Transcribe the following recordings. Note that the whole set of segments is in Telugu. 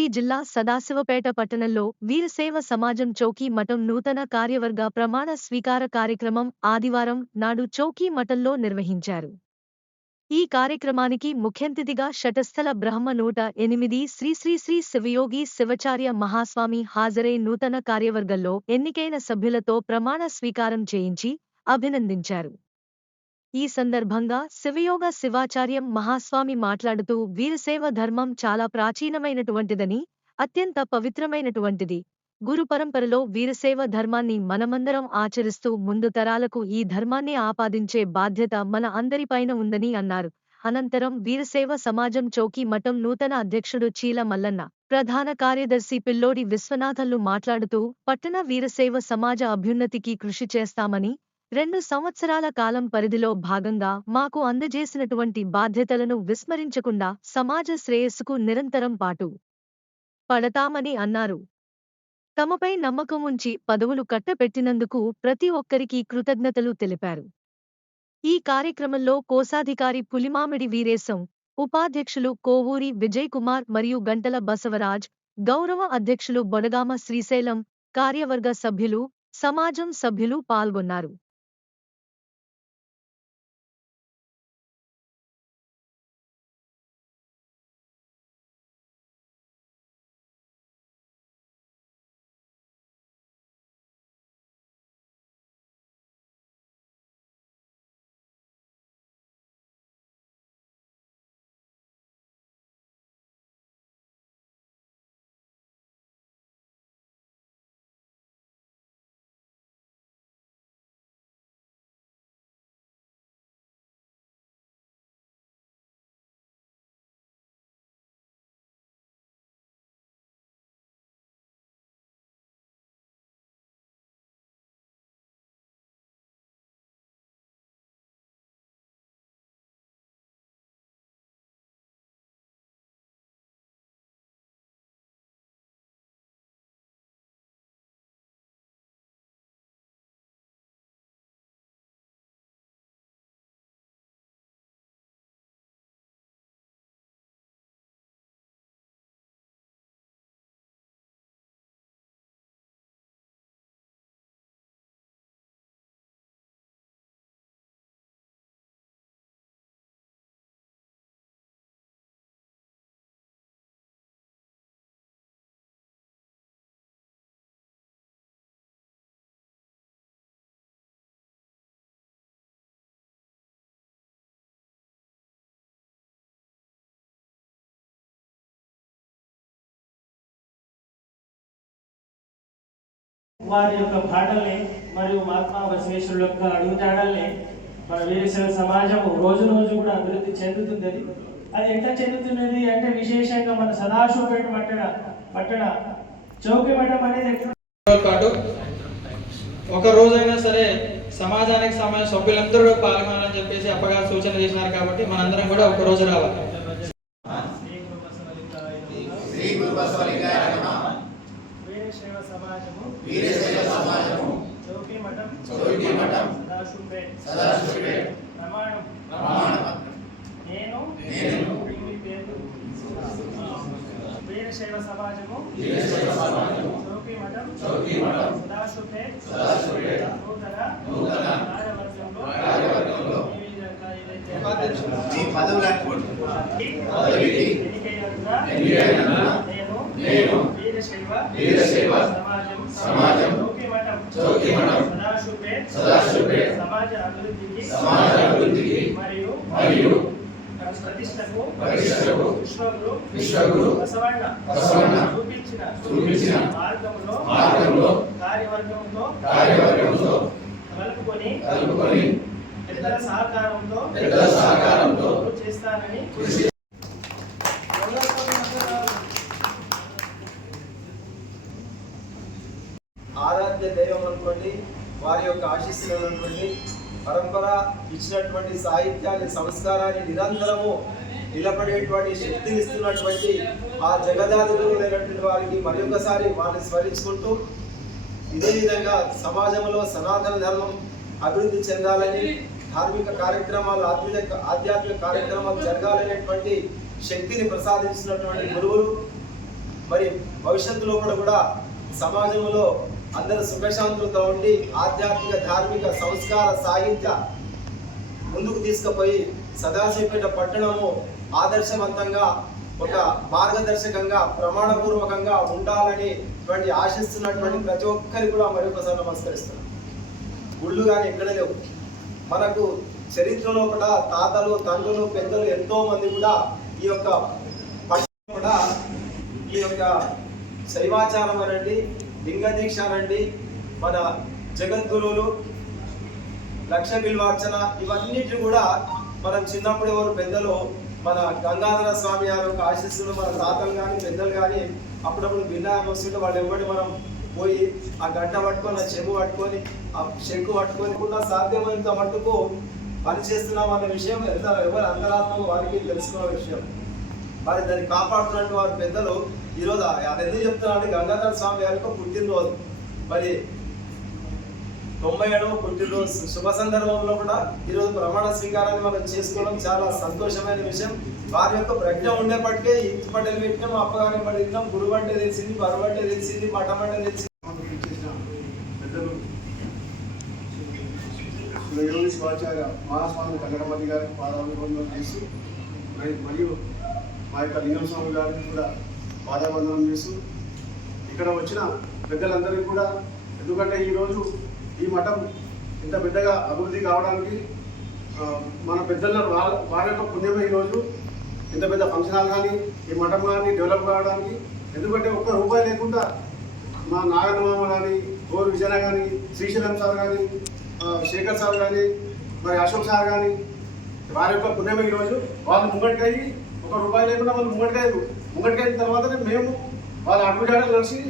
రంగారెడ్డి జిల్లా సదాశివపేట పట్టణంలో వీరశైవ సమాజం చౌకీ మఠం నూతన కార్యవర్గ ప్రమాణ స్వీకార కార్యక్రమం ఆదివారం నాడు చౌకీ మఠంలో నిర్వహించారు. ఈ కార్యక్రమానికి ముఖ్యంతిథిగా శటస్థల బ్రహ్మ 108 శ్రీ శ్రీ శ్రీ శివయోగి శివచార్య మహాస్వామి హాజరై నూతన కార్యవర్గంలో ఎన్నికైన సభ్యులతో ప్రమాణ స్వీకారం చేయించి అభినందించారు. ఈ సందర్భంగా శివయోగ శివాచార్యం మహాస్వామి మాట్లాడుతూ వీరశైవ ధర్మం చాలా ప్రాచీనమైనటువంటిదని, అత్యంత పవిత్రమైనటువంటిది. గురు పరంపరలో వీరశైవ ధర్మాన్ని మనమందరం ఆచరిస్తూ ముందు తరాలకు ఈ ధర్మాన్ని ఆపాదించే బాధ్యత మన అందరిపైన ఉందని అన్నారు. అనంతరం వీరశైవ సమాజం చౌకీ మఠం నూతన అధ్యక్షుడు చీల మల్లన్న, ప్రధాన కార్యదర్శి పిల్లోడి విశ్వనాథన్లు మాట్లాడుతూ పట్టణ వీరశైవ సమాజ అభ్యున్నతికి కృషి చేస్తామని, 2 సంవత్సరాల కాలం పరిధిలో భాగంగా మాకు అందజేసినటువంటి బాధ్యతలను విస్మరించకుండా సమాజ శ్రేయస్సుకు నిరంతరం పాటు పడతామని అన్నారు. తమపై నమ్మకం ఉంచి పదవులు కట్టబెట్టినందుకు ప్రతి ఒక్కరికి కృతజ్ఞతలు తెలిపారు. ఈ కార్యక్రమంలో కోశాధికారి పులిమామిడి వీరేశం, ఉపాధ్యక్షులు కోవూరి విజయ్ కుమార్ మరియు గంటల బసవరాజ్, గౌరవ అధ్యక్షులు బొడగామ శ్రీశైలం, కార్యవర్గ సభ్యులు, సమాజం సభ్యులు పాల్గొన్నారు. వారి యొక్క పాటల్ని మరియు మహాత్మా బసవేశ్వరుల యొక్క అడుగుజాడల్ని మన వీరశైవ సమాజం రోజు రోజు కూడా అభివృద్ధి చెందుతున్నది. అది ఎట్లా చెందుతున్నది అంటే విశేషంగా మన సదాశివపేట పట్టణ చౌకీ మఠం అనేది పాటు ఒక రోజైనా సరే సమాజానికి సమాజ సభ్యులందరూ పాల్గొనాలని చెప్పేసి అప్పగా సూచన చేసినారు. కాబట్టి మనందరం కూడా ఒక రోజు రావాలి. వీరశైవ సమాజము చౌకీ మఠం సదాశివపేట ప్రమాణం నేను వీరశైవ సమాజము చౌకీ మఠం సదాశివపేట నూతన కార్యవర్గంలో నేను వీరశైవ సమాజం చౌకీ మఠం సదాశివపేట సమాజ అభివృద్ధికి మరియు ప్రతిష్టకు విశ్వగురు బసవన్న చూపించిన మార్గంలో కార్యవర్గంతో కలుపుకొని పెద్దల సహకారంతో చేస్తానని ఆరాధ్య దైవం అనుకోండి, వారి యొక్క ఆశీస్సులు అనుకోండి, పరంపర ఇచ్చినటువంటి సాహిత్యాన్ని సంస్కారాన్ని నిరంతరము నిలబడేటువంటి శక్తిని ఇస్తున్నటువంటి ఆ జగదాధిపతులైనటువంటి వారికి మరొకసారి వారిని స్మరించుకుంటూ ఇదే విధంగా సమాజంలో సనాతన ధర్మం అభివృద్ధి చెందాలని, ధార్మిక కార్యక్రమాలు ఆధ్యాత్మిక కార్యక్రమాలు జరగాలనేటువంటి శక్తిని ప్రసాదించినటువంటి గురువులు మరి భవిష్యత్తులో కూడా సమాజంలో అందరూ సుఖశాంతులతో ఉండి ఆధ్యాత్మిక ధార్మిక సంస్కార సాహిత్య ముందుకు తీసుకుపోయి సదాశివపేట పట్టణము ఆదర్శవంతంగా ఒక మార్గదర్శకంగా ప్రమాణపూర్వకంగా ఉండాలని ఆశిస్తున్నటువంటి ప్రతి ఒక్కరికి కూడా మరొకసారి నమస్కరిస్తున్నాను. గుళ్ళు కానీ ఎక్కడ లేవు. మనకు చరిత్రలో కూడా తాతలు తండ్రులు పెద్దలు ఎంతో మంది కూడా ఈ యొక్క పట్టణం కూడా ఈ యొక్క శైవాచారం అనండి, లింగ దీక్ష అనండి, మన జగద్గురువులు, లక్ష బిల్వార్చన ఇవన్నిటి కూడా మనం చిన్నప్పుడు ఎవరు పెద్దలు మన గంగాధర స్వామి గారి యొక్క ఆశీస్సులు మన తాతలు కానీ పెద్దలు కానీ అప్పుడప్పుడు వినాయక వస్తుంటే వాళ్ళు ఎవరి మనం పోయి ఆ గంట పట్టుకొని ఆ చెంబు పట్టుకొని ఆ శంకు పట్టుకొని కూడా సాధ్యమైనంత మట్టుకు పనిచేస్తున్నాం అన్న విషయం ఎవరు అంతరాత్మకు వారికి తెలుసుకున్న విషయం. మరి దాన్ని కాపాడుతున్నట్టు వారి పెద్దలు ఈరోజు అది ఎందుకు చెప్తున్నారంటే గంగాధర స్వామి గారి యొక్క పుట్టినరోజు, మరి 97వ పుట్టినరోజు శుభ సందర్భంలో కూడా ఈరోజు ప్రమాణ స్వీకారాన్ని మనం చేసుకోవడం చాలా సంతోషమైన విషయం. వారి యొక్క ప్రజ్ఞ ఉండేపటికే ఇంటి పట్టెలు పెట్టినాం, అప్పగానే పడినాం, గురువు అంటే తెలిసింది, బరువు అంటే తెలిసింది, మఠం అంటే తెలిసింది. యోగి శివాచార్య మహాస్వామి కన్నడమతి గారికి పాదాభివందనం చేస్తూ మరియు మా యొక్క లింగం స్వామి గారికి కూడా పాదాభివందనం చేస్తూ ఇక్కడ వచ్చిన పెద్దలందరికీ కూడా, ఎందుకంటే ఈరోజు ఈ మఠం ఇంత పెద్దగా అభివృద్ధి కావడానికి మన పెద్దల వారి యొక్క పుణ్యమే ఈరోజు ఇంత పెద్ద ఫంక్షన్ హాల్ కానీ ఈ మఠం కానీ డెవలప్ కావడానికి. ఎందుకంటే ఒక్క రూపాయి లేకుండా మా నాగనమామ కానీ, గోరు విజయన కానీ, శ్రీశైలం సార్ కానీ, శేఖర్ సార్ కానీ, మరి అశోక్ సార్ కానీ వారి యొక్క పుణ్యమే ఈరోజు వాళ్ళు ముంగటికయ్యి ఒక రూపాయి లేకుండా వాళ్ళు ముంగటికైన తర్వాతనే మేము వాళ్ళ అడుగుజాడలు కలిసి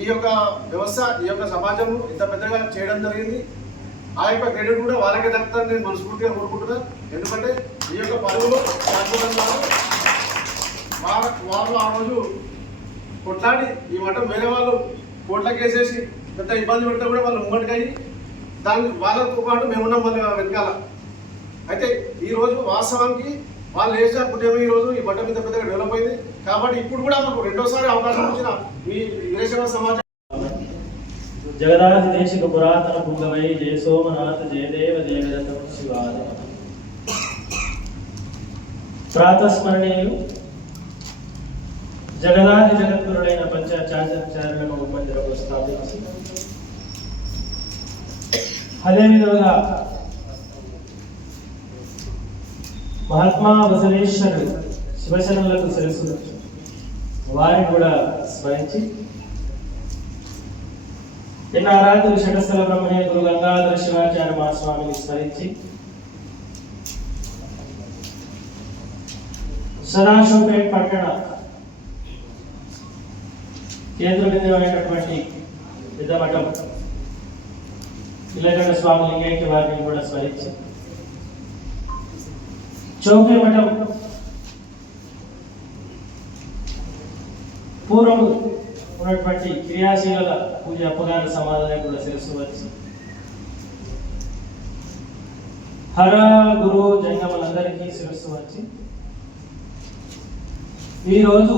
ఈ యొక్క వ్యవస్థ ఈ యొక్క సమాజం ఇంత పెద్దగా చేయడం జరిగింది. ఆ యొక్క క్రెడిట్ కూడా వాళ్ళకే దక్కుతారని నేను మనస్ఫూర్తిగా కోరుకుంటున్నాను. ఎందుకంటే ఈ యొక్క పదవులు వాళ్ళు ఆ రోజు కొట్లాడి ఈ మఠం వేరే వాళ్ళు కోట్లకేసేసి పెద్ద ఇబ్బంది పెడితే కూడా వాళ్ళు ముంగటికయ్యి దాన్ని వాళ్ళతో పాటు మేమున్నాం మళ్ళీ వెనకాల. అయితే ఈరోజు వాస్తవానికి వాళ్ళు వేసిన పుణ్యమే ఈరోజు ఈ మఠం ఇంత పెద్దగా డెవలప్ అయింది. కాబట్టి ఇప్పుడు కూడా మాకు రెండోసారి అవకాశం వచ్చిన ఈ వీరశైవ సమాజం జగదాది దేశిక పురాతన పుంగవై జయ సోమనాథ జయదేవ జయగత శివాద. ప్రాతస్మరణీయులు జగదాది జగద్గురుడైన పంచాచార్యులను మందిరంలో స్థాపించి అదేవిధంగా మహాత్మా బసవేశ్వరుడు శివశరణులకు శిరస్సులు వారిని కూడా స్మరించి ఆరాధులు షటస్థల బ్రహ్మణ్య గురు గంగాధర శివాచార్య మహాస్వామిని స్మరించి సదాశివపేట పట్టణ కేంద్ర బిందువైనటువంటి పెద్ద మఠం ఇలగడ్డ స్వామి లింగైక్య వారిని కూడా స్మరించి చౌకీ మఠం పూర్వం ఉన్నటువంటి క్రియాశీల పూజ అప్పగారి సమాధానం కూడా శిరస్సు వచ్చి హర గురు జంగములందరికీ శిరస్సు వచ్చి ఈరోజు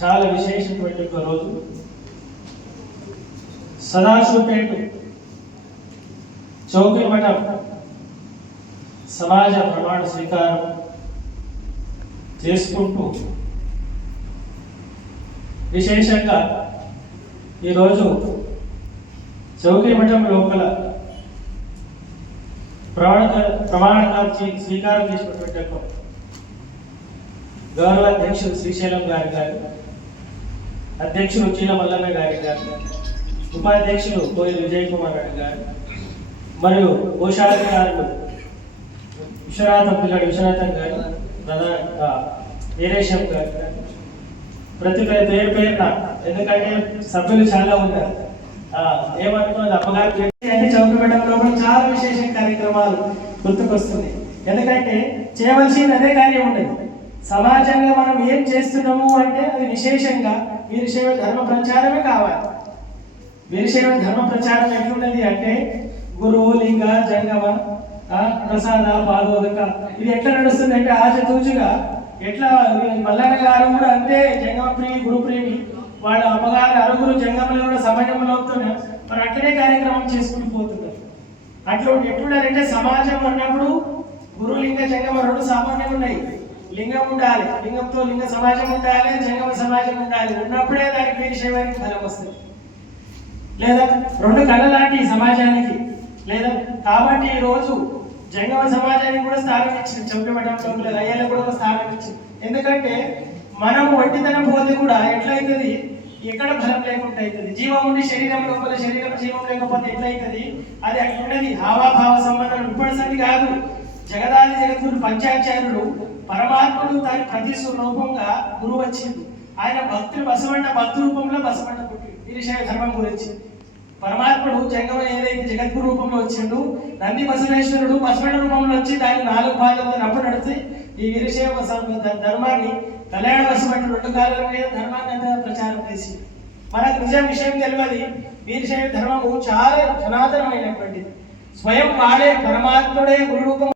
చాలా విశేషమైనటువంటి ఒక రోజు. సదాశివపేట చౌకీ మఠం సమాజ ప్రమాణ స్వీకారం చేసుకుంటూ విశేషంగా ఈరోజు చౌకీ మఠం లోపల ప్రమాణకార్చి స్వీకారం చేసినటువంటి గౌరవ అధ్యక్షుడు శ్రీశైలం గారి గారు, అధ్యక్షుడు చీల మల్లన్న గారి గారు, ఉపాధ్యక్షుడు కోయిల్ విజయ్ కుమార్ రెడ్డి గారు మరియు కోశాధికారులు విశ్వనాథం గారు, వీరేశం గారు, ప్రతి పేరు పేరున, ఎందుకంటే సభ్యులు చాలా ఉన్నారు, ఏమనుకున్నది అప్పగారు అంటే చౌకపేట లోపల చాలా విశేష కార్యక్రమాలు గుర్తుకొస్తుంది. ఎందుకంటే చేయవలసింది అదే కార్యం ఉండదు. సమాజంగా మనం ఏం చేస్తున్నాము అంటే అది విశేషంగా వీరశైవ ధర్మ ప్రచారమే కావాలి. వీరశైవ ధర్మ ప్రచారం ఎట్లున్నది అంటే గురువు, లింగ, జంగమ, ప్రసాద, పాదోదక ఇది ఎట్లా నడుస్తుంది అంటే ఆచతూచుగా ఎట్లా మల్లన్న గారు కూడా అంతే జంగమ ప్రేమి గురు ప్రేమి, వాళ్ళ అమ్మగారు అరుగురు జంగమలు కూడా సమాజంలో అవుతున్నా మరి అట్లనే కార్యక్రమం చేసుకుంటూ పోతున్నారు. అట్లా ఎట్లుండాలంటే సమాజం అన్నప్పుడు గురు లింగ జంగమ రెండు సామాన్యంగా ఉన్నాయి. లింగం ఉండాలి, లింగంతో లింగ సమాజం ఉండాలి, జంగమ సమాజం ఉండాలి. ఉన్నప్పుడే దానికి పేరు శైవానికి ఫలం వస్తుంది. లేదా రెండు కళ లాంటి సమాజానికి లేదా కాబట్టి ఈరోజు జంగమ సమాజానికి కూడా స్థానం ఇచ్చింది. చౌకబడ్డంలో అయ్యాలకు కూడా ఒక స్థానం ఇచ్చింది. ఎందుకంటే మనం ఒంటితనం పోతే కూడా ఎట్లయితుంది, ఎక్కడ బలం లేకుండా అవుతుంది. జీవం ఉండి శరీరం లోపల శరీరం జీవం లేకపోతే ఎట్లయితుంది, అది అట్లున్నది. హావాభావ సంబంధం ఇప్పటిసరి కాదు. జగదాది జగత్తులు పంచాచార్యులు పరమాత్ముడు దాని ప్రతి రూపంగా గురువు వచ్చింది. ఆయన భక్తులు బసవన్న భక్తు రూపంలో బసవన్న పుట్టి వీరశైవ ధర్మం గురించి పరమాత్ముడు జంగమ ఏదైతే జగద్గురు రూపంలో వచ్చిండు, నంది బసవేశ్వరుడు బసవన్న రూపంలో వచ్చి దాన్ని 4 పాదాలతో నప్పుడు నడిచి ఈ వీరశైవ ధర్మాన్ని కళ్యాణ బసవన్న 2 కాలాల మీద ధర్మాన్ని అంతా ప్రచారం చేసి మనకు నిజం విషయం తెలియదు. వీరశైవ ధర్మము చాలా సనాతనమైనటువంటిది. స్వయం వాడే పరమాత్ముడే గురు రూపం